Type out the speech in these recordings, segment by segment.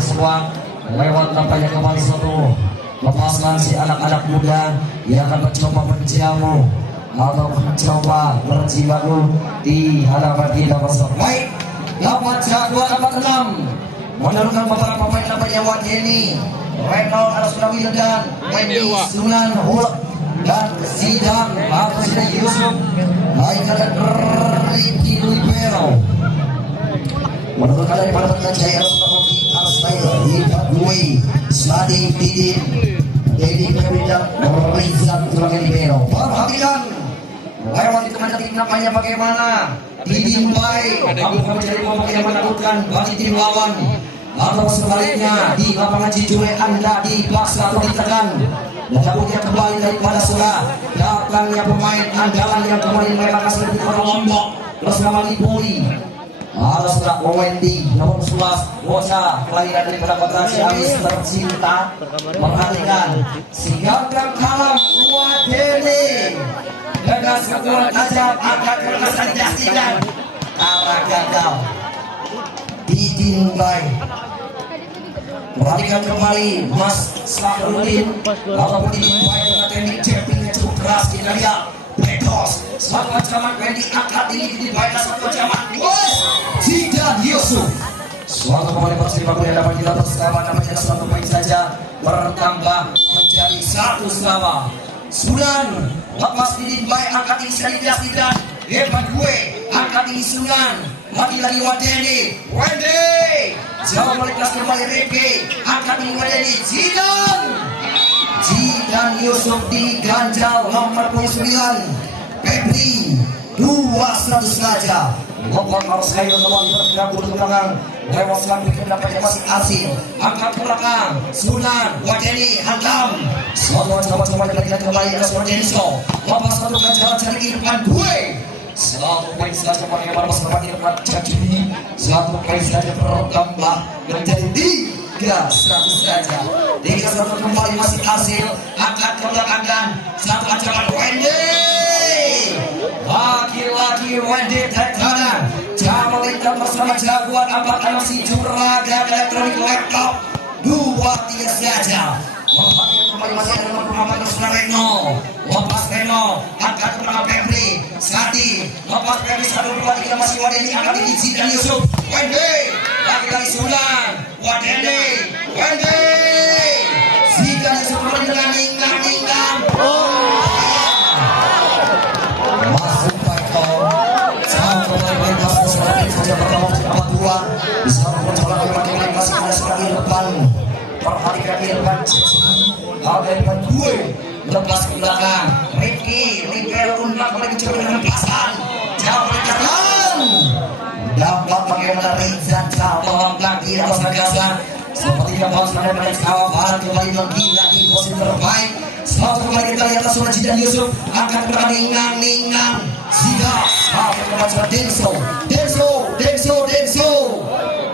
keseruan lewat tampaknya kembali satu lepaskan si anak-anak muda yang akan mencoba menjamu atau mencoba berjibaku di hadapan kita bersama. Baik, dapat jagoan dapat 6 menurunkan beberapa pemain namanya Wadeni, Renol Arasunawi dan Wendy Sunan Hulk dan Sidang atau Sidang Yusuf Haikal dan Ricky Libero. Menurunkan daripada Pertanian Jaya Arasunawi Arsail Ikat Dwi Sadi Didin Dedi Kebidang Rizal sebagai Libero. Perhatikan lewat itu nanti namanya bagaimana Didin baik mampu menjadi kelompok yang menakutkan bagi tim lawan, atau sebaliknya di lapangan Cijure Anda dipaksa atau ditekan dan cabutnya kembali daripada surah datangnya pemain andalan yang kemarin mereka kasih di kota Lombok bersama Lipoli ada sudah Wendy nomor 11 bocah kelahiran daripada kota Ciamis tercinta. Perhatikan si gagak kalam Wadeni dengan sekuat tajam akan kemasan jasikan arah gagal ditinbai. Perhatikan kembali Mas Sahrudin walaupun ditinbai dengan teknik jampingnya cukup keras. Kita lihat Bekos satu ancaman Wendy angkat ini ditinbai dan satu ancaman Zidan Yusuf. Suatu kembali persimpaku yang dapat kita bersama namanya satu poin saja bertambah menjadi 1 sama. Sudan lepas ditinbai angkat ini Zidan hebat gue angkat ini Sudan lagi-lagi Wadeni Wendy jauh balik kelas kembali Ricky angkat ini Wadeni Zidan Yusuf diganjal nomor 9 Febri 200 saja. Lompat harus kayu kembali bergabung ke belakang lewat selang bikin dapatnya masih asing angkat ke belakang Sunan Wadeni hantam suatu coba-coba kita kembali ke Wadeni lepas satu ganjalan cari depan gue satu poin saja pakai baru sempat di depan jadi satu poin saja bertambah menjadi 3-1 saja. 3-1 kembali masih hasil angkat ke belakang dan satu ancaman Wendy laki-laki Wendy tekanan Jamalika bersama jagoan 4 MC Juragan Elektronik Laptop 2-3 saja. Membagikan kembali masih ada nomor Muhammad Reno lepas Reno angkat ke belakang Febri Sadi lepas Febri 1-2 kita masih Wadeni angkat ini Zidan Yusuf Wendy lagi-lagi Sunan Wadeni Wendy Zidan Yusuf kembali dengan ninggang masuk Paito jauh kembali masuk semakin saja pertama pertama 2 bisa mencoba kembali masih ada sekali depan. Perhatikan di depan ada depan gue lepas ke belakang Ricky Libero undak lagi coba dengan pasan jauh berjalan dapat bagaimana Rizal jauh lagi atas gagasan seperti yang harus pada balik kawan kembali menggila di posisi terbaik. Satu kembali kita lihat atas suara Zidan Yusuf akan berningang Zidan sampai kembali Denso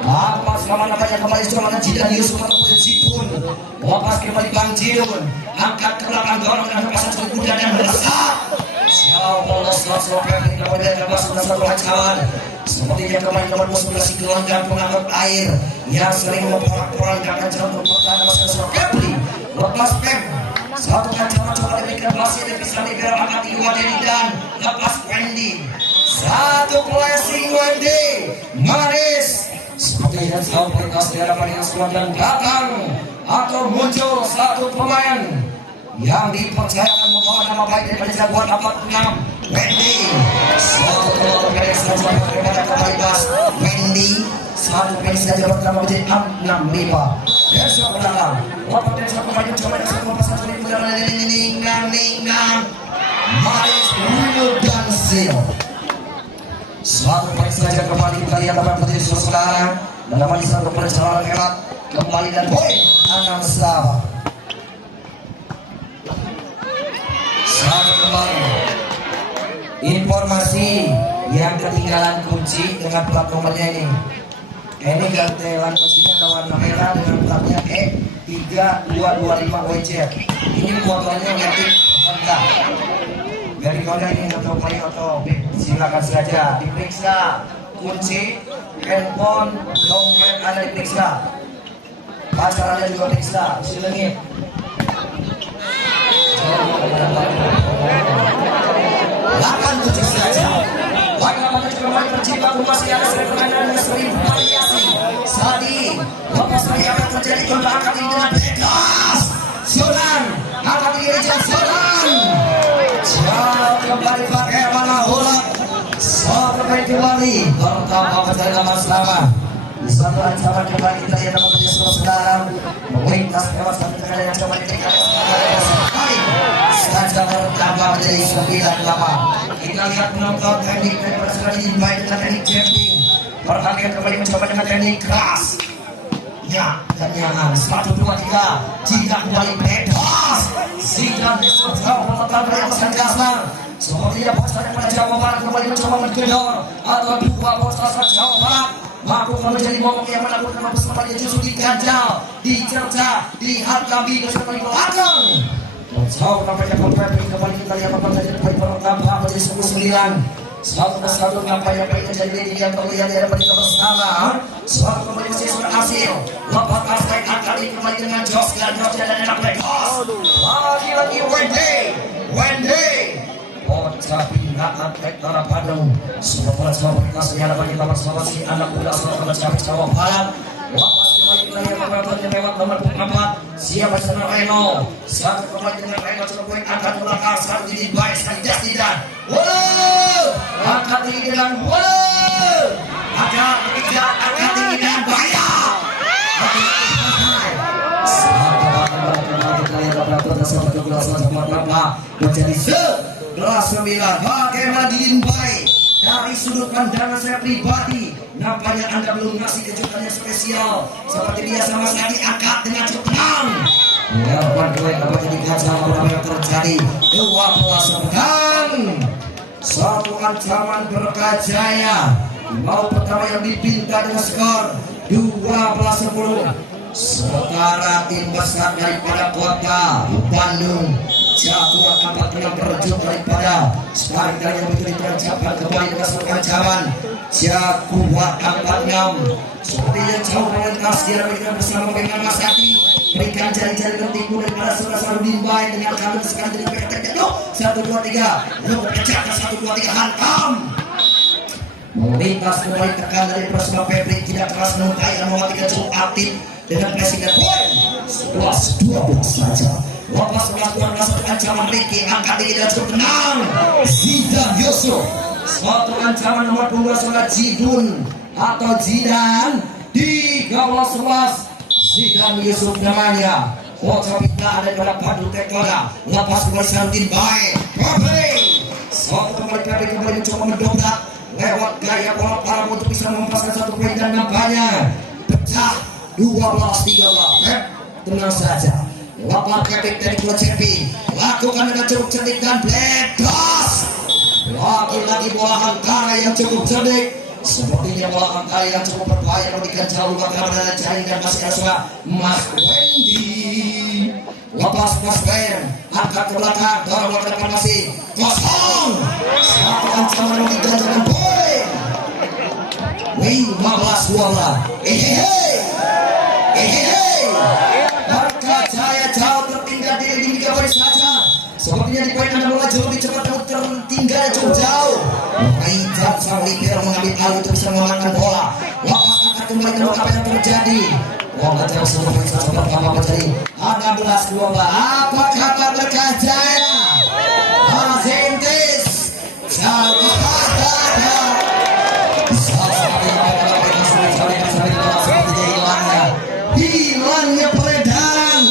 apa selama namanya kembali serangan Zidan Yusuf ataupun Zidun lepas kembali Bang Jidun angkat ke belakang dorong dengan lepasan satu kuda dan berasap jauh polos langsung Febri kemudian lepas sudah satu ancaman seperti yang kemarin nomor 11 si gelanggang pengangkut air yang sering memporak-porandakan jalan pertahanan masalah Febri lepas Pep satu ancaman coba diberikan masih ada bisa Libero angkat di Wadeni dan lepas Wendy satu blessing Wendy manis seperti yang sampai kasih hadapan yang sekolah dan datang atau muncul satu pemain yang dipercayakan membawa nama baik daripada jagoan 46 Wendy satu kelompok dari saja daripada kembali Wendy satu poin saja bertambah menjadi 6-5 besok belakang lepas dari satu pemain coba dari satu pasangan sulit berjalan ninggang maris Bruno dan Zio suatu poin saja kembali kita lihat apa yang terjadi sekarang dalam satu perjalanan hebat kembali dan poin 6 sama. Selamat kembali informasi yang ketinggalan kunci dengan plat nomornya ini gantelan kuncinya ada warna merah dengan platnya E3225WC ini motornya Matic Honda dari Honda ini atau play atau silakan saja diperiksa kunci handphone dompet ada diperiksa Pacarannya juga periksa, silengit. Lakukan tujuh saja. Bagaimana kembali tercipta masih ada permainan dan seribu variasi. Saat ini, lepas lagi akan terjadi kontak kali dengan bebas. Sudan, akan dirijak Sudan. Jauh kembali bagaimana bola. Sampai kembali pertama perjalanan selama. Di suatu ancaman kembali kita yang dapat menjadi saudara melintas kawasan negara yang coba diberikan sekali saja bertambah menjadi 9-8. Kita lihat menonton teknik dari persaudara baik dengan teknik jumping. Pertandingan kembali mencoba dengan teknik keras. Ya, dan yang 1, 2, 3 tidak kembali bebas. Zidane besok melakukan perlawanan kasar. Sepertinya posnya pada Jawa Barat kembali mencoba menggedor atau dua pos asal Jawa Barat. Melakukan menjadi momok yang melakukan bersama dia justru diganjal, dicerca, dihantam di kembali ke belakang. Jauh nampaknya kembali kita lihat apa saja poin bertambah menjadi 19. 1-1 nampaknya poin jadi yang terlihat di hadapan kita bersama. Suatu kembali masih sudah hasil. Lepas kasih kali kembali dengan Jos dan enak bebas. Lagi-lagi Wendy. Tapi akan Tara Padang sebuah komunikasi hadapan kita bersama si anak muda seorang capai Jawa Barat. Lepas kembali kita yang menontonnya lewat nomor 4 siapa sana Reno. Satu kembali dengan Reno coba angkat ke belakang satu jadi baik saja tidak. Angkat tinggi dengan angkat tinggi dan bayar. Menjadi 11-9. Bagaimana diimbai dari sudut pandang saya pribadi. Nampaknya Anda belum ngasih kejutan yang spesial. Seperti biasa Mas Adi angkat dengan cukup tenang. Ya, apa jadi kacau apa yang terjadi? 12-9. Satu ancaman berkajaya. Mau pertama yang dipinta dengan skor 12-10. Sementara tim besar daripada kota Bandung Jawa Barat yang berjuang daripada sekarang kali yang begitu diterjapkan kembali dengan satu ancaman Jaguar 46. Sepertinya jauh melintas dia berikan bersama dengan Mas Hati. Berikan jari-jari pentingmu daripada saudara Dimbai dengan kami sekali dengan PKT jatuh 1, 2, 3 Lalu pecahkan 1, 2, 3 hantam. Melintas kembali tekan dari bersama Febri tidak keras menungkai dan mematikan cukup aktif dengan presiden poin 11-12 saja. Lepas melakukan satu ancaman Ricky angkat tinggi dan cukup tenang. Zidane Yusuf. Suatu ancaman nomor 2 saudara Jidun atau Jidan di gawang 11. Zidane Yusuf namanya. Kota kita ada pada padu tekoda. Lepas kembali Santin baik. Suatu kembali mencoba mendobrak lewat gaya bola parah untuk bisa melepaskan satu poin dan nampaknya pecah 12-13. Tenang saja. Lapan kepik dari Kuala Cepi lakukan dengan cukup cerdik dan bebas. Lagi-lagi bola Ankara yang cukup cerdik. Sepertinya bola Ankara yang cukup berbahaya memberikan jauh karena ada jaring dan masih ada Mas Wendy. Lepas Mas Ben angkat ke belakang dorong ke depan masih kosong. Satu ancaman yang diganjakan poin 15-12. Berkajaya jauh tertinggal di leading 3 poin saja. Sepertinya di poin Anda mulai jauh lebih cepat namun tertinggal cukup jauh. Raijat sang libero mengambil alih untuk bisa memenangkan bola. Lepas angkat kembali dan apa yang terjadi? Bola jauh sebelum poin satu pertama terjadi 16-12. Apa kabar Berkajaya? Azintis jauh hilangnya peredaran.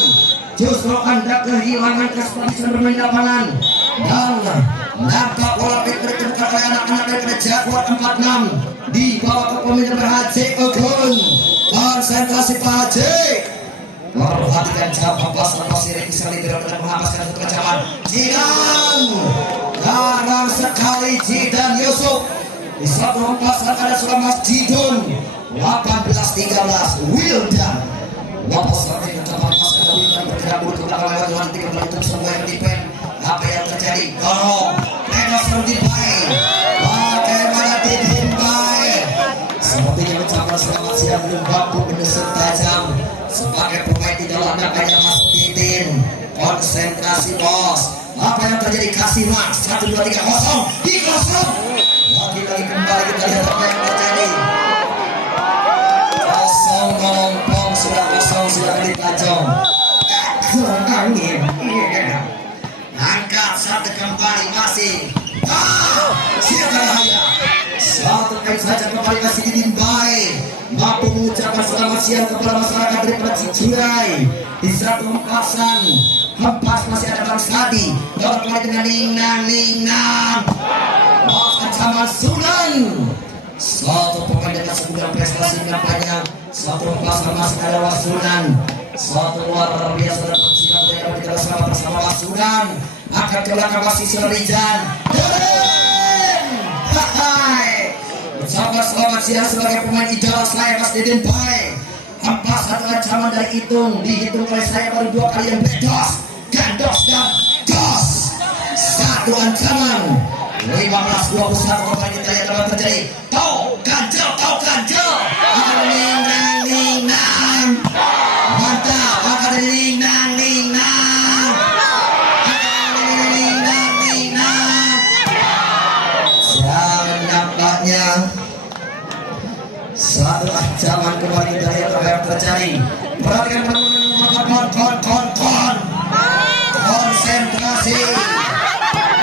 Justru Anda kehilangan kesempatan bermain lapangan dan nampak bola diberikan kepada anak-anak dari Jaguar 46 di bawah kepemimpinan Haji Ogun. Konsentrasi Pak Haji. Perhatikan jam 14 lepas Ricky sekali tidak menghapaskan untuk kecaman Jidan. Garang sekali Jidan Yusuf. Di satu lepas ada sudah Mas Jidun 18-13 Wildan. Lepas lagi kecaman pasca Wildan bergerak ke belakang lewat Johan 3 menutup semua yang dipen. Apa yang terjadi? Gorong Tegas Dimbai. Bagaimana Dimbai? Sepertinya ucapan selamat siang belum mampu menusuk tajam sebagai konsentrasi bos. Apa yang terjadi kasih mas 1 2 3 kosong di kosong. Lagi-lagi kembali kita lihat apa yang terjadi. Kosong melompong sudah kosong sudah ditajam. Angin. Angkat satu kembali masih. Siapa bahaya? Satu kali saja kembali masih ditimbai. Mampu mengucapkan selamat siang kepada masyarakat daripada Cicurai. Di satu hempasan hempas masih ada Bang Sadi. Dapat kembali dengan Ningnang. Ancaman Sunan. Satu pemain dengan segudang prestasi kampanye. Satu hempasan masih ada Wasunan. Satu luar biasa dan bersikap mereka berjalan selama bersama Wasunan. Akan ke belakang masih Rizan. Selamat siang sebagai pemain idola saya Mas Deden Pai. Hempas satu ancaman dari Itung, dihitung oleh saya baru 2 kali yang bedos, gandos dan dos. Satu ancaman 15-21 pemain kita yang dapat terjadi. Tau ganjel. Ningnang. Mantap, maka dari Ningnang. Jangan nampaknya satu ancaman kembali dari apa yang terjadi. Perhatikan konsentrasi.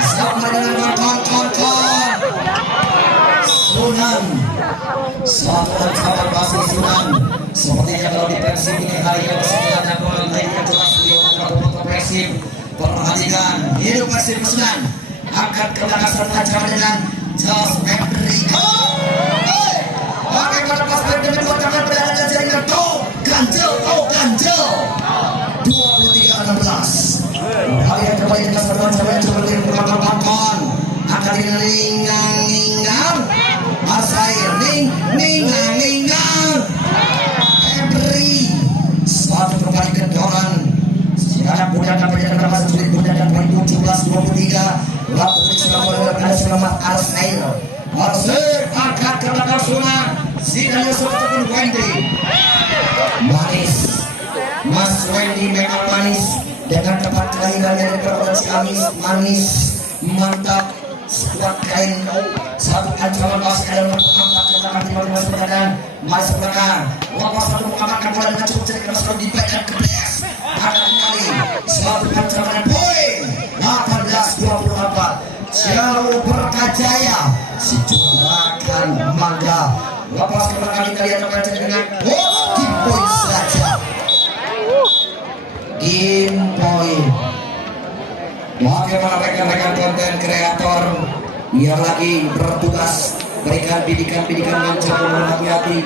Sama dengan kon. Sunan. Satu ancaman masih Sunan. Sepertinya kalau di Persib ini hari ini masih ada bola lainnya jelas beliau untuk Persib. Perhatikan hidup Persib Sunan. Angkat ke belakang serta ancaman dengan Charles Enrico. Bagaimana pas dengan 2 tangan berada dan jaringan ganjel 23-16. Kalian kembali dengan satu ancaman coba dilakukan akan dengan Ningnang. Asair Ningnang. Henry satu kembali ke Doran. Anak muda kampanye berapa sulit muda dan poin 17-23. Lalu selamat Asair angkat ke belakang Sunan. Zidane Yusuf ataupun Wendy. Manis. Mas Wendy memang manis. Dengan tempat kelahirannya dari Provinsi Amis. Manis. Mantap. Sekuat kain. Satu ancaman masih ada angkat ke belakang tiba-tiba sebenarnya. Masih belakang. Wapas satu mengamankan bola dengan cukup cerita masuk di back dan kebes. Akan kembali. Satu ancaman poin 18-24. Jauh Berkajaya si Juragan Mangga lepas ke belakang kita lihat dengan game point saja. Game point. Bagaimana rekan-rekan konten kreator yang lagi bertugas berikan bidikan-bidikan yang cukup berhati-hati.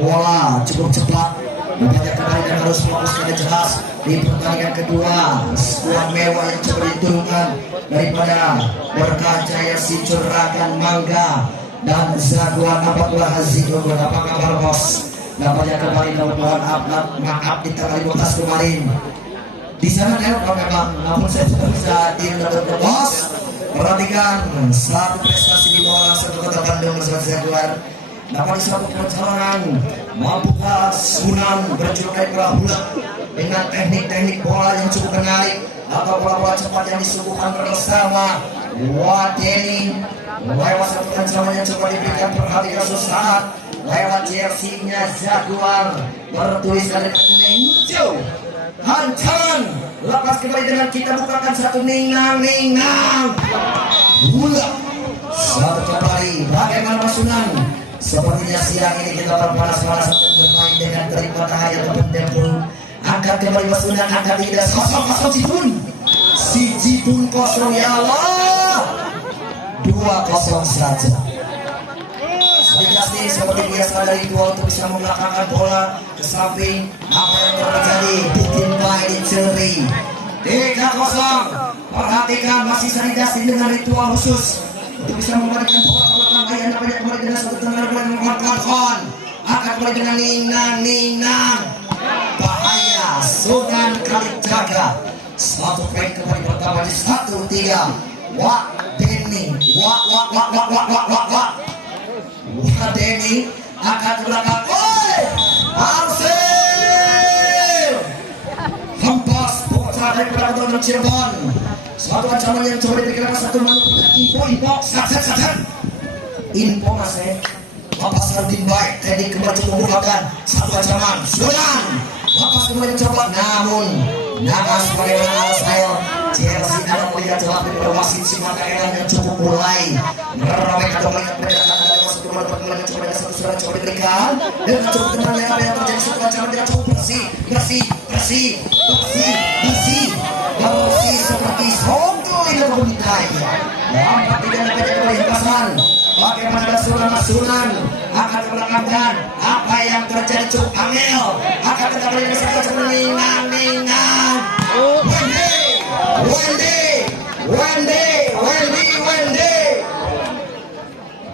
Bola cukup cepat banyak kembali dan harus fokus pada jelas di pertandingan kedua. Skuad mewah yang coba diturunkan daripada Berkajaya si Juragan Mangga dan Zaguan Apabila Hazidun. Apa kabar bos? Nampaknya kembali kebutuhan maaf di tanggal 15 kemarin di sana kalau memang, namun saya sudah bisa dilakukan bos. Perhatikan satu prestasi di bawah satu Kota Bandung bersama Zaguan. Dapat suatu perjalanan mampukah Sunan berjuluk bola dengan teknik-teknik bola yang cukup menarik atau bola-bola cepat yang disuguhkan bersama Wadeni. Lewat satu ancaman yang coba diberikan perhatian sesaat lewat jersey-nya Jaguar bertuliskan dengan Ninjo. Hancaman lepas kembali dengan kita bukakan satu Ningnang. Bola satu kembali. Bagaimana Sunan? Sepertinya siang ini kita berpanas-panas dan bermain dengan terik matahari ataupun tempo. Angkat kembali Sunan, angkat tidak kosong si Jipun kosong ya Allah. 2-0 saja. Sedikit seperti biasa dari dua untuk bisa membelakangkan bola ke samping. Apa yang terjadi ditimpai di ceri 3-0. Perhatikan masih sanitasi dengan ritual khusus untuk bisa memberikan bola ke belakang. Ayah banyak kembali dengan satu tenang kon. Akan kembali dengan Ningnang. Bahaya Sunan Kalijaga. Satu poin kembali pertama di 1-3. Wadeni Wadeni akan ke belakang. Hasil hempas bola dari Peraturan Cirebon. Suatu ancaman yang coba diberikan satu info info mas Bapak Sardin baik teknik kembali cukup merupakan satu ancaman Sunan Bapak kembali coba namun naas bagaimana alas ayo Chelsea ada melihat celah dari wasit si maka yang cukup mulai merobek atau melihat pergerakan ada masuk kembali perkembangan coba ada satu surat coba diberikan dan cukup dengan yang terjadi satu ancaman tidak cukup bersih seperti songkol yang berbitai nampak tidak ada kembali lepasan bagaimana Sunan akan melakukan apa yang terjadi cukup angel akan kembali ke sekitar ningan Wendy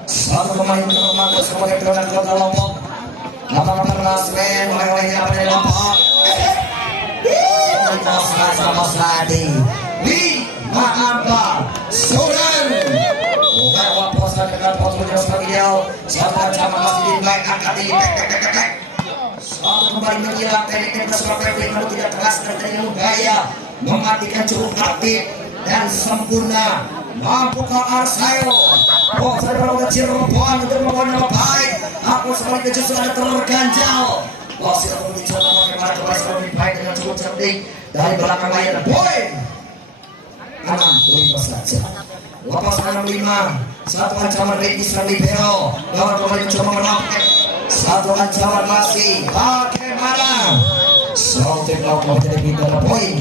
satu pemain termantau sebagai perusahaan kota Lombok 18 men oleh-olehnya pada Lombok Mas Radi di Maamba Sunan bukan waposan dengan posnya sebagai dia satu ancaman masih di baik angkat tinggi satu kembali menghilang teknik sebagai pemain tidak keras dan dengan gaya mematikan cukup aktif dan sempurna mampukah Arsayo saya berada Cirebon untuk membawa nama baik aku sebagai justru ada terganjal wasit aku dicoba bagaimana kembali lebih baik dengan cukup cerdik dari belakang layar poin 65 saja lepas 65 satu ancaman Ricky Libero lawan kembali mencoba merampok satu ancaman masih bagaimana Celtic mau menjadi bintang poin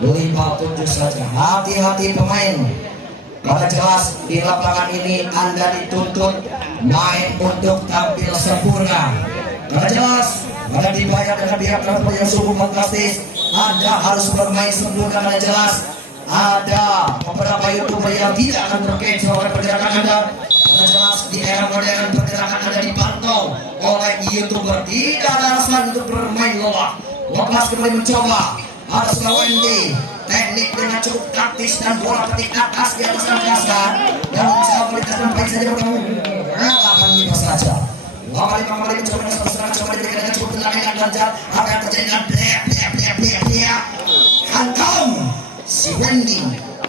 57 saja hati-hati pemain karena jelas di lapangan ini Anda dituntut main untuk tampil sempurna karena jelas Anda dibayar dengan pihak yang sungguh fantastis Anda harus bermain sempurna karena jelas ada beberapa YouTuber yang tidak akan terkecoh oleh pergerakan Anda karena jelas di era modern pergerakan Anda dipantau oleh YouTuber tidak ada alasan untuk bermain lelah lepas kembali mencoba ada Wendy teknik dengan cukup taktis dan bola ketik atas di atas angkasa dan mencoba melintaskan baik saja akan lipas saja kembali mencoba dengan serangan coba diberikan dengan cukup tenang yang lancar apa yang terjadi dengan hantam si Wendy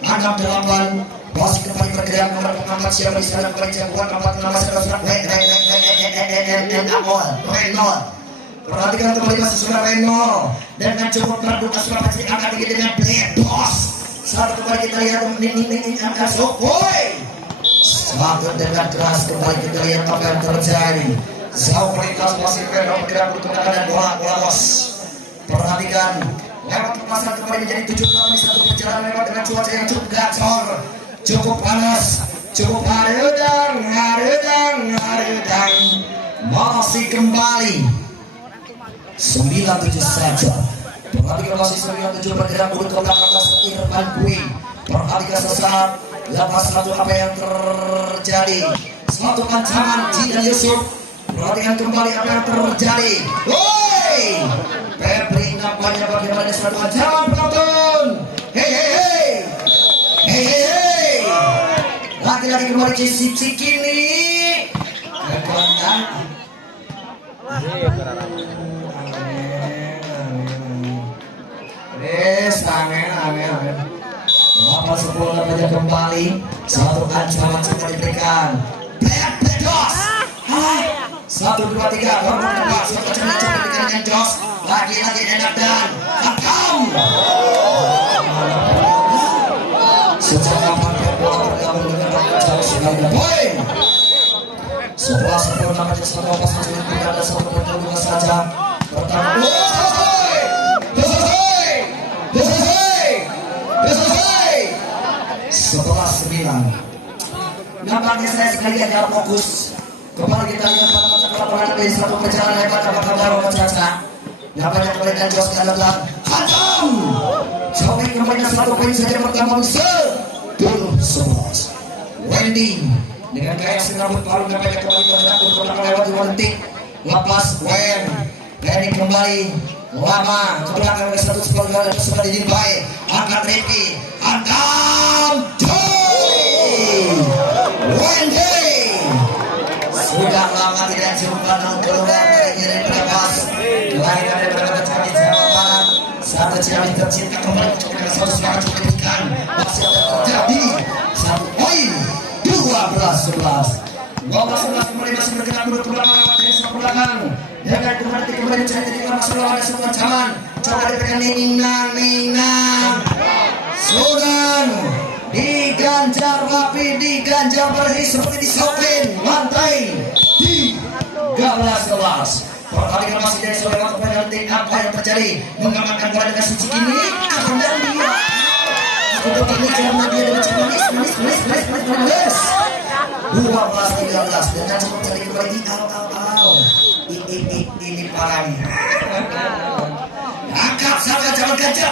68 masih kembali bergerak nomor 4 siapa di sana kembali jagoan 4 nama surat Renault perhatikan kembali masih sudah Reno dengan cukup terduga sudah pasti angkat tinggi dengan Bledos satu kembali kita lihat ini angkat Sokoi satu dengan keras kembali kita lihat apa yang terjadi jauh melintas masih Reno bergerak untuk keadaan bola los perhatikan lewat kemasan kembali menjadi 7 kali satu perjalanan lewat dengan cuaca yang cukup gacor cukup panas cukup harudang masih kembali 97 saja perhatikan masih 97 bergerak urut ke belakang seperti depan kui perhatikan sesaat lepas satu apa yang terjadi satu ancaman Jidan Yusuf perhatikan kembali apa yang terjadi woi Febri nampaknya bagaimana satu ancaman penonton hei lagi-lagi kembali si Cikini amin. Bapak 10 saja kembali satu ancaman coba diberikan Bledos 1, 2, 3 hormon kepas satu coba diberikan dengan Jos lagi-lagi enak dan hakam sejak kapan bola bergabung dengan jauh 9 poin setelah sempurna menjadi satu lepas menjadi tidak ada satu pertandingan saja pertama setelah 9 nampaknya saya sekali agar fokus kembali kita lihat pada lapangan dari satu perjalanan lebar apakah baru Caca nampaknya kembali dan Jos Kanadang hantam sampai kembali satu poin saja pertama 10-11 Wendy dengan gaya sinambut palu nampaknya kembali terjatuh ke belakang lewat 2 detik lepas Wendy kembali lama ke belakang oleh satu sekolah dan sudah dijimpai angkat Ricky hantam Wendy sudah lama tidak jumpa keluar dari jaring bebas kelahiran dari berbagai jawaban satu sahabat Ciamis tercinta kembali mencoba dengan satu serangan coba diberikan. Masih ada terjadi 1 poin 12-11. 12-11 kembali masih bergerak mundur ke belakang lewat dari sepak belakang. Dengan kembali mencari titik masih lawan satu ancaman. Coba diberikan Ningnang. Sudan diganjar rapi, diganjar bersih seperti disiplin. Lantai 13-11. Pertandingan masih dari sore waktu penalti. Apa yang terjadi? Mengamankan bola dengan suci kini. Kemudian dia untuk ini karena dia dengan manis. 12-13 dengan cukup jadi kembali di awal. Ini parang. Angkat sangat jangan ganjar.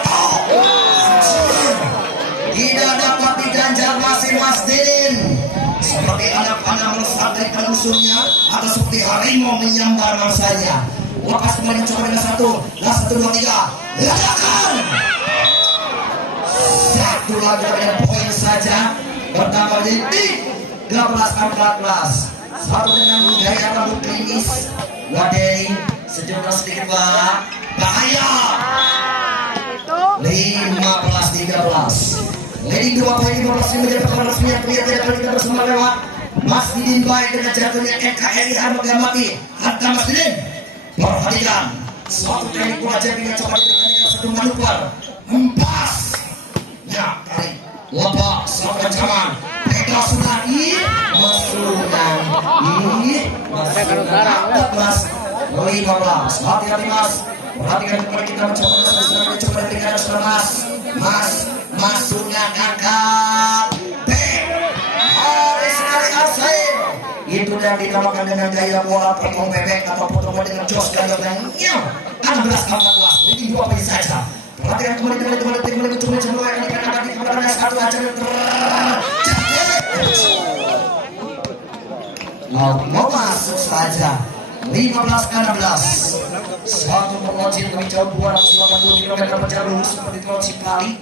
Tidak dapat diganjar masih Mas Didin. Seperti anak-anak melesatkan musuhnya atau seperti harimau menyambar mangsanya. Lepas kembali mencoba dengan 1, 2, 3, ledakan. Satu lagi dengan poin saja. Pertama jadi 13-14. Satu dengan gaya rambut klinis. Wadeni sejumlah sedikit bahaya. 15-13. Leading 2 poin 15 menjadi perkara resmi yang tidak kita bersama lewat Mas Didin baik dengan jatuhnya NKRI harga mati. Harga Mas Didin perhatikan suatu kali bola jadi dengan coba diberikan dengan satu manuver empas ya tarik lepas satu ancaman Pedro Sunari Masunang Mas 15. Hati-hati Mas, perhatikan kembali kita mencoba coba diberikan Mas Sunang angkat Haris Ali Asain. Itu yang dinamakan dengan gaya bola potong bebek atau potong bola dengan jos gaya dan 16-14. Ini 2 poin saja. Perhatikan kembali mencoba yang akan dikembalikan satu aja mau masuk saja. 15-16. Satu meloncat lebih jauh 280 km per jam seperti tol Cipali.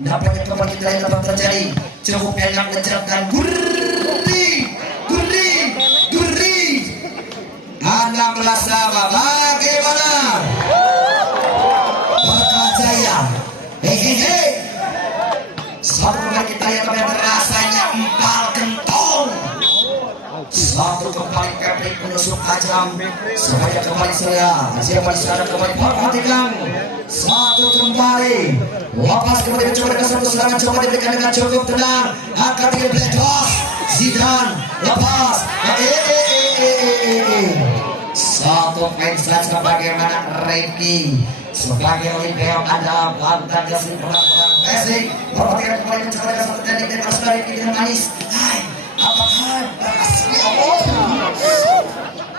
Nampaknya kembali kita yang dapat terjadi. Cukup enak menjelaskan gurih. 16 sama bagaimana? Berkajaya. Hehehe. Satu kembali kita yang rasanya empal gentong. Satu kembali Keplik menusuk tajam. Saya kembali siapa di sana kembali perhatikan. Satu kembali. Lepas kembali mencoba dengan satu serangan coba diberikan dengan cukup tenang. Angkat 13 Zidane lepas. Satu poin saja bagaimana Reki sebagai Olimpia ada bantan gasing perang basic. Perhatikan kembali mencoba dengan satu teknik dari Mas Reki dengan manis. Hai, apakah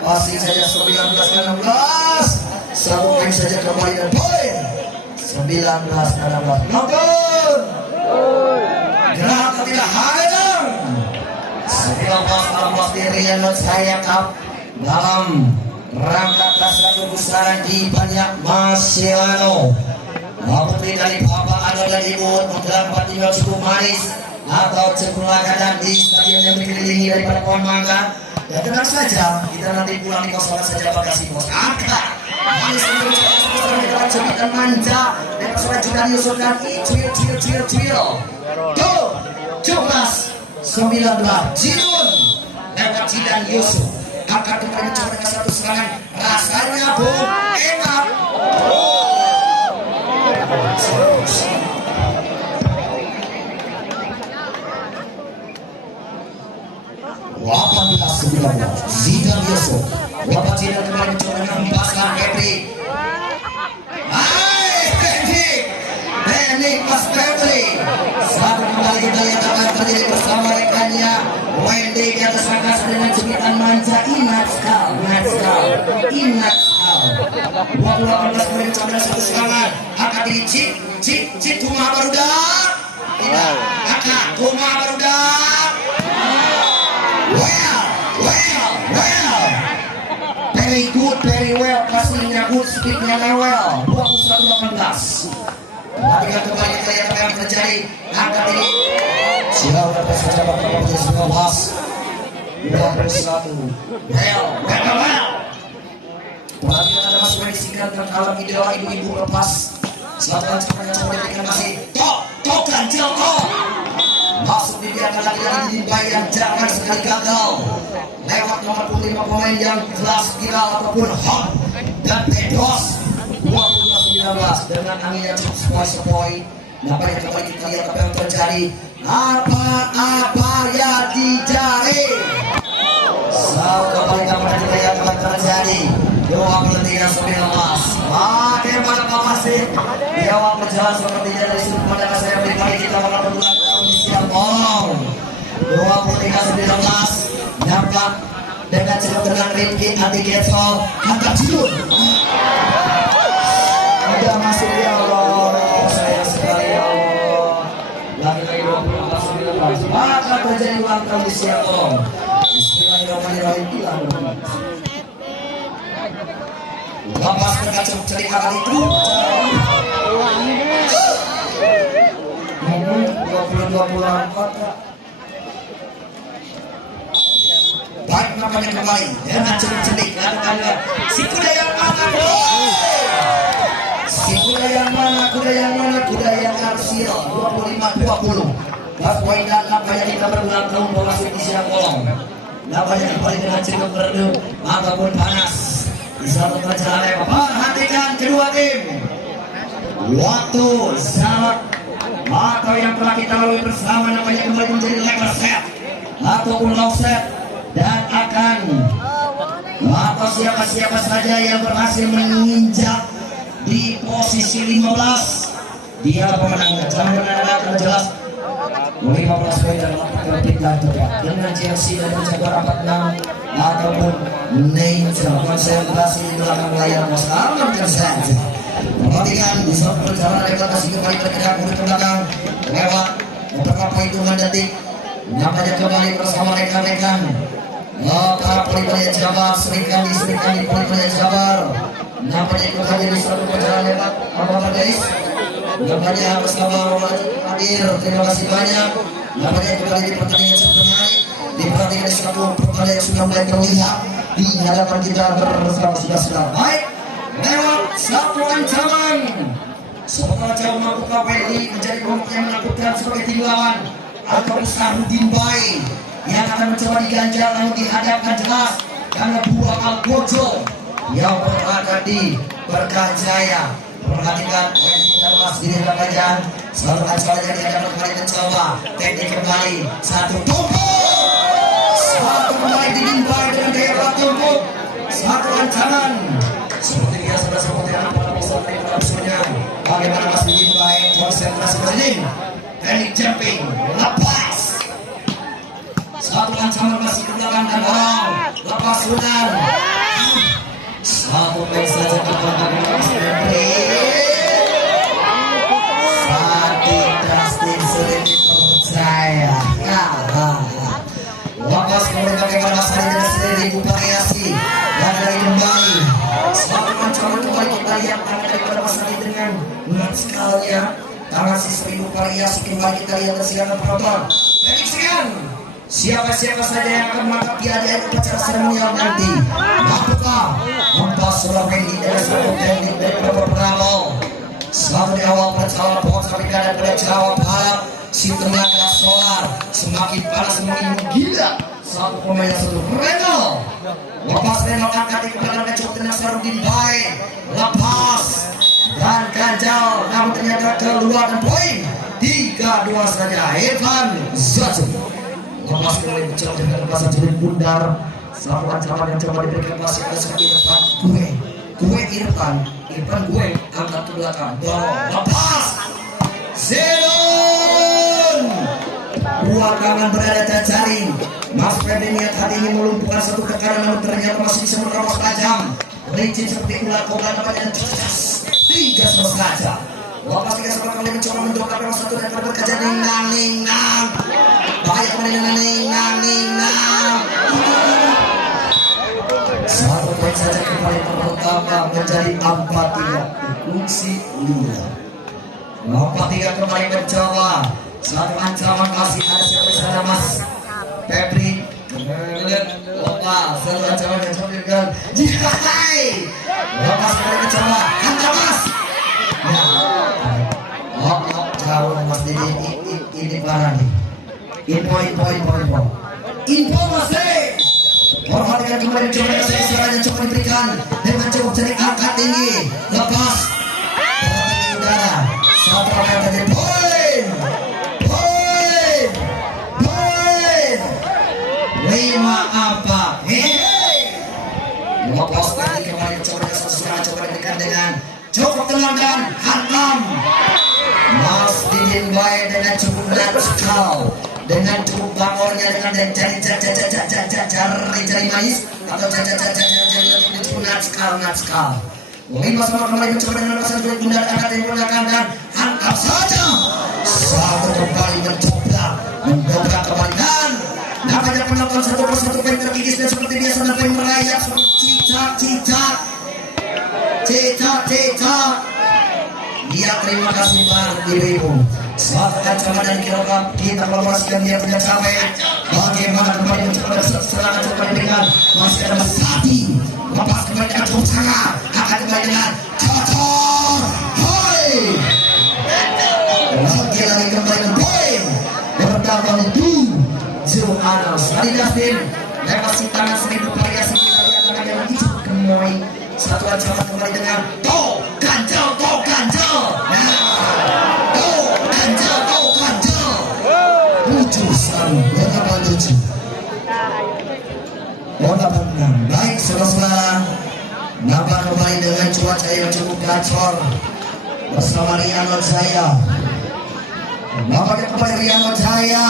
masih saja 19-16. Satu poin saja kembali dan poin 19-16. Nonton gerakan tidak hadir 19-16 di Rian saya Cup dalam rangka tasawuf besaran di banyak Marcelano. Putri dari Bapak ada dan Ibu terdapat tinggal cukup manis atau cepulakan dan di stadion yang dikelilingi daripada pohon mangga. Ya tenang saja, kita nanti pulang di kosan saja Bagasi Bos. Angkat manis untuk cepitan manja dan sudah juga diusulkan cuil. Go 17-19 Jirun lewat Jidan Yusuf akan kembali mencoba dengan satu serangan rasanya enak. 18-19 Zidane Yusuf Bapak Zidane kembali mencoba dengan membaskan Febri. Teknik Mas Febri. Satu kembali kita lihat akan terjadi bersama rekannya Wendy di atas angkasa dengan cepitan manja. Ingat sekali 18 kembali mencoba dengan satu serangan akan di cik Kuma barudak. Tidak Kakak Kuma barudak. Well, very well, passingnya good, speednya well. 21-18. Perhatikan kembali kita yang akan terjadi. Angkat ini jauh dapat saja Bapak 19 21. Well. Perhatikan ada Mas Wendy singkat dan alam idola ibu-ibu lepas Satu ancaman yang coba diberikan masih Tok ganjil Tok. Masuk dibiarkan lagi dibayar, jangan sekali gagal. Lewat nomor 5 pemain yang kelas viral ataupun hot dan pedos 2019 dengan angin yang cukup sepoi-sepoi. Nampaknya kembali kita lihat apa yang terjadi. Apa yang dijari. Kembali kita lihat apa yang terjadi. 23-19. Bagaimana masih di awal berjalan sepertinya dari sudut pandang saya pribadi kita bakal berbulan kondisi yang bolong. 23-19 nampak dengan cepat dengan Rifki Adi Getsol angkat judul. Ada masuk ya Allah, sayang sekali ya Allah. Lagi-lagi 24-19 maka terjadi ulang kondisi yang bolong. Bismillahirrahmanirrahim. Lepas berkaca cari kali itu 20-24. Baik namanya kembali dengan celik-celik katakanlah si kuda yang mana, si kuda yang mana, kuda yang arsil 25-20. Poin dan nampaknya kita berulang tahun memasuki siang bolong. Nampaknya kembali dengan celik berdu ataupun panas. Di satu perjalanan perhatikan kedua tim. Waktu saat atau yang telah kita lalui bersama namanya kembali menjadi level set ataupun low set dan akan atau siapa-siapa saja yang berhasil menginjak di posisi 15 dia pemenangnya. Jangan akan jelas 15 poin dan 4 dan juga dengan jersey dan Jaguar 46 ataupun Nature konsentrasi di belakang layar bos amankan saja. Perhatikan di saat perjalanan reklamasi kembali bergerak ke belakang lewat beberapa hitungan detik. Nampaknya kembali bersama rekan-rekan para pelipanya Jabar, serikandi pelipanya Jabar. Nampaknya kembali di satu perjalanan lewat apa guys? Nampaknya bersama hadir, terima kasih banyak. Nampaknya kembali di pertandingan sebelumnya diperhatikan di satu pertandingan yang sudah mulai terlihat di hadapan kita bersama sudah baik lewat satu ancaman. Semoga jauh mampu KPI menjadi kelompok yang menakutkan sebagai tim lawan atau Sarudin Bay yang akan mencoba diganjal namun dihadapkan jelas karena buah Algojo yang berada di Berkajaya. Perhatikan Mas di belakang selalu ancaman yang dihadapkan kembali mencoba teknik kembali satu kembali dilimpai dengan gaya bertumpuk satu ancaman seperti biasa seperti anak pada masa langsungnya. Bagaimana Mas dilimpai konsentrasi berlin teknik jumping lepas satu ancaman masih ke belakang dan orang lepas sudah satu main saja kepada Mas Henry drastis sudah dipercaya. Lepas kemudian bagaimana Mas Henry dan sendiri variasi dan dari kembali satu ancaman kembali kita lihat tangan daripada Mas Henry dengan skalanya tangan si seribu variasi kembali kita lihat dan silakan penonton prediksikan siapa-siapa saja yang akan mengangkat piala upacara seremonial nanti. Apakah Mumtaz Sulawendi dari satu teknik dari beberapa peramal selalu di awal perjalanan pohon samping dan pada Jawa Barat si tenaga solar semakin panas semakin menggila. Satu pemain yang satu Renal lepas Renal angkat di belakang kecuali dengan Sarudin baik lepas dan ganjal namun ternyata keluar dan poin 3-2 saja. Evan Zatu lepas kembali mencoba dengan lepasan juri bundar satu ancaman yang coba diberikan masih ada sebagai depan gue Irfan gue angkat ke belakang lepas Zeron buah tangan berada terjaring. Mas Febri niat hati ingin melumpuhkan satu ke kanan namun ternyata masih bisa menerobos tajam licin seperti ular kobra namanya dan cerdas 3-1 saja. Lepas 3-1 kali mencoba mendongkrak nomor 1 dan berkaca ningnang bahaya ningnang satu poin saja kembali pertama menjadi 4-3 fungsi 2 4-3 kembali mencoba satu ancaman masih ada siapa sana Mas Febri kemudian satu ancaman yang coba jihai lepas kembali mencoba hantar Mas Info. Informasi. Perhatikan kembali coba saya coba diberikan dengan cukup jaring angkat tinggi. Lepas. Perhatikan udara. Satu kali tadi poin. 5 apa? Lepas lagi kembali coba diberikan dengan cukup tenang dan hantam. Mas Didin baik dengan cukup natskal, dengan cukup bangornya dengan jari manis atau jari cukup natskal. Lima sama kembali mencoba dengan pasal dua bunda akan digunakan dan hantam saja. Satu kembali mencoba mendobrak kembali dan nampaknya penonton satu persatu poin terkikis dan seperti biasa sampai merayap cicak. Dia terima kasih Pak Ibu. Selamat coba dan kilogram kita kolaborasikan dia tidak sampai. Bagaimana kembali mencoba serangan coba diberikan masih ada Sati. Lepas kembali dengan cukup sangat akan kembali dengan cocor. Hai. Lagi kembali dengan poin. Berdampak itu Zul Anas. Tadi Justin lewat si tangan seminggu variasi kita lihat tangannya begitu gemoy. Satu ancaman kembali dengan ganjel. Putusan berapa lucu. Baik saudara-saudara, nampak kembali dengan cuaca yang cukup gacor bersama Riano Jaya. Nampaknya kembali Riano Jaya.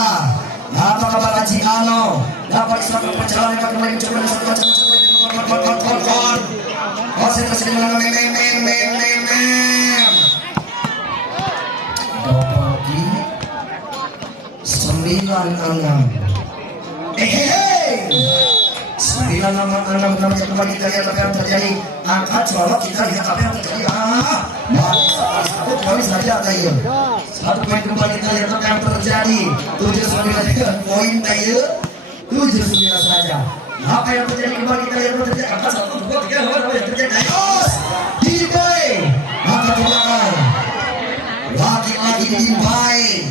Apa kabar Haji Ano? Dapat suatu perjalanan yang kembali mencoba konsentrasi dengan Dopaki 96 96 namanya kembali kita lihat apa yang terjadi. Angkat coba kita lihat apa yang terjadi. Satu kali saja tayo. Satu poin kembali kita lihat apa yang terjadi. 79 poin tayo. 79 saja. Apa yang terjadi kembali kita lihat terjadi. Angkat 1, 2, 3 apa yang terjadi. Ayos Dimbai angkat ke belakang. Lagi Dimbai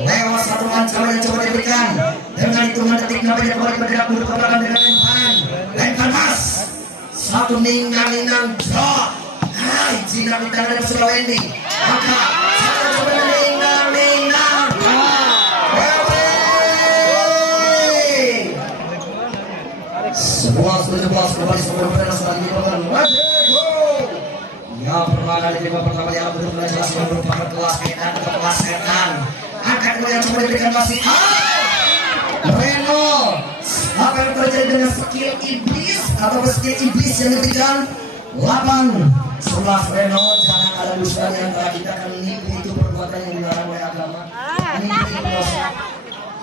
lewat satu ancaman yang coba diberikan dengan hitungan detik namanya kembali bergerak mundur ke belakang dengan lempar mas satu ningang drop. Hai jinak di tangan dari Sulawendi maka satu coba ningang sebuah 17 kembali sebelum berdas lagi dilakukan. Yang pernah kali lima pertama yang benar-benar jelas merupakan kelas setan. Angkat yang coba diberikan masih Reno. Apa yang terjadi dengan skill iblis atau skill iblis yang diberikan 8-11 Reno. Jangan ada dusta di antara kita kan nipu itu perbuatan yang dilarang oleh agama. Nipu itu dosa.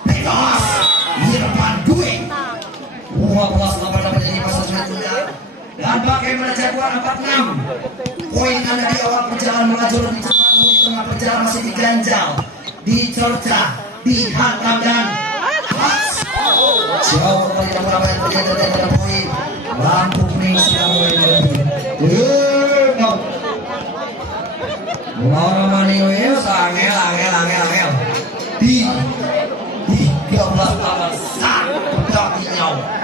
Bebas Irfan Dwi 12 dapat jadi pasal selanjutnya. Dan bagaimana jadwal 46 poin Anda di awal perjalanan melaju lebih cepat, namun di tengah perjalanan masih diganjal, dicerca, dihantam dan jauh kembali kamu apa yang terjadi dari poin. Lampu kuning sudah mulai berhenti. Laura Maniwil angel di 13 tahun sangat nyawa.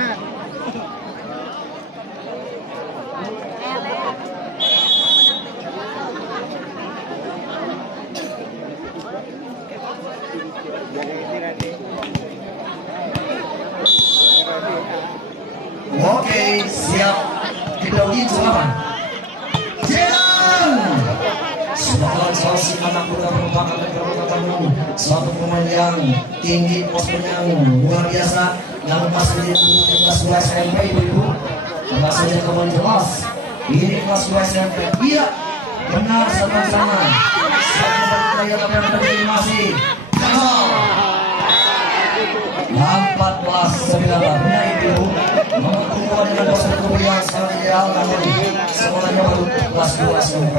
Oke, siap. Kita uji jawaban. Jalan. Semoga Chelsea anak muda merupakan kekuatan suatu pemain yang tinggi, posturnya luar biasa, yang masih di kelas 2 SMP ibu-ibu. Tidak saja kemarin jelas. Ini kelas 2 SMP. Iya, benar sama-sama. Satu kita lihat apa yang terjadi masih. 14-19 itu menunggu dengan dosen kuliah sangat ideal namun sekolahnya baru kelas 2 SMP.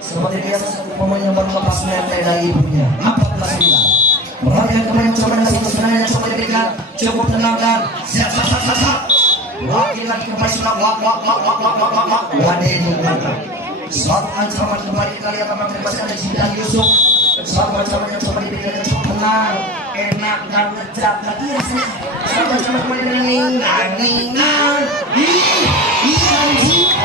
Seperti biasa satu pemain yang baru lepas menyantai dari ibunya 14-9. Perhatian kemarin coba nasi sebenarnya coba diberikan cukup tenang dan siap. Laki-laki kembali sudah wadeni suatu ancaman kembali kita lihat apa terima kasih ada Jidan Yusuf. Suatu ancaman yang coba diberikan cukup tenang. enak dan ngejak lagi ya sama-sama kemarin ninggal ih anjing